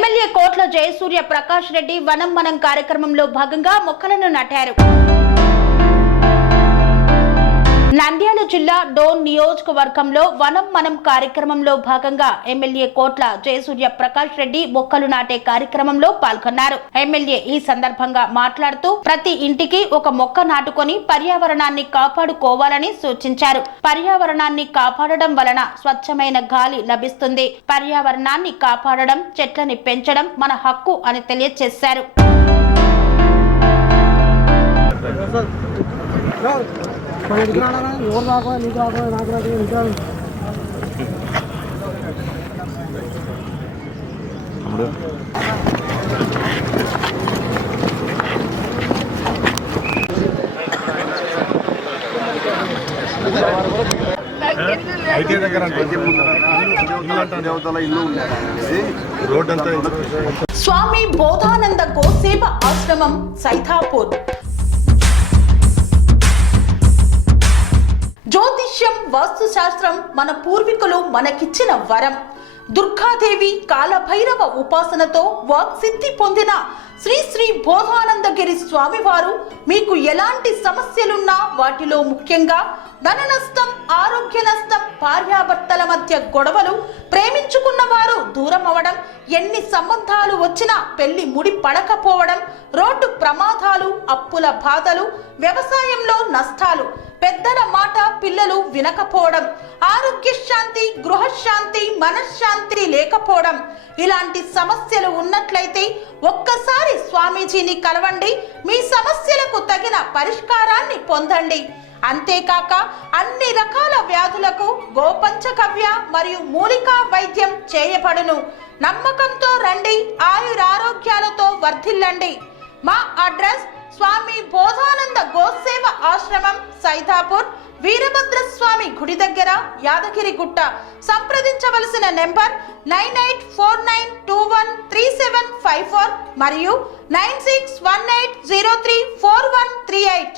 MLA కోట్ల జయసూర్య ప్రకాష్ రెడ్డి వనం మనం కార్యక్రమంలో భాగంగా మొక్కలను నాటారు. నంద్యాల జిల్లా డోన్ నియోజకవర్గంలో వనం మనం కార్యక్రమంలో భాగంగా ఎమ్మెల్యే కోట్ల జయసూర్య ప్రకాష్ రెడ్డి మొక్కలు నాటే కార్యక్రమంలో పాల్గొన్నారు. ఎమ్మెల్యే ఈ సందర్భంగా మాట్లాడుతూ ప్రతి ఇంటికి ఒక మొక్క నాటుకొని పర్యావరణాన్ని కాపాడుకోవాలని సూచించారు. పర్యావరణాన్ని కాపాడడం వలన స్వచ్ఛమైన గాలి లభిస్తుంది. పర్యావరణాన్ని కాపాడడం, చెట్లని పెంచడం మన హక్కు అని తెలియజేశారు. స్వామి బోధానంద గోసేవ ఆశ్రమం సైథాపూర్. జ్యోతిష్యం, వాస్తుశాస్త్రం మన పూర్వీకులు మనకిచ్చిన వరం. దుర్గాదేవి, కాలభైరవ ఉపాసనతో వాక్సిద్ధి పొందిన శ్రీ శ్రీ బోధానందగిరి స్వామివారు మీకు ఎలాంటి సమస్యలున్నా, వాటిలో ముఖ్యంగా ధన నష్టం, ఆరోగ్య నష్టం, భార్యాభర్తల మధ్య గొడవలు, ప్రేమించుకున్న వారు దూరం అవడం, ఎన్ని సంబంధాలు వచ్చినా పెళ్లి ముడి పడకపోవడం, రోడ్డు ప్రమాదాలు, అప్పుల బాధలు, వ్యవసాయంలో నష్టాలు, పెద్దల మాట పిల్లలు వినకపోవడం, ఆరోగ్య శాంతి, గృహశాంతి, మనశ్శాంతి లేకపోవడం, ఇలాంటి సమస్యలు ఉన్నట్లయితే ఒక్కసారి స్వామీజీని కలవండి. మీ సమస్యలకు తగిన పరిష్కారాన్ని పొందండి. అంతేకాక అన్ని రకాల వ్యాధులకు గోపంచకవ్య మరియు మూలికా వైద్యం చేయబడును. నమ్మకంతో రండి, ఆయురారోగ్యాలతో వర్ధిల్లండి. మా అడ్రస్ స్వామి బోధానంద గోసేవ ఆశ్రమం సైథాపూర్, వీరభద్రస్వామి గుడి దగ్గర, యాదగిరిగుట్ట. సంప్రదించవలసిన నెంబర్ 9849213754 మరియు 9618034138.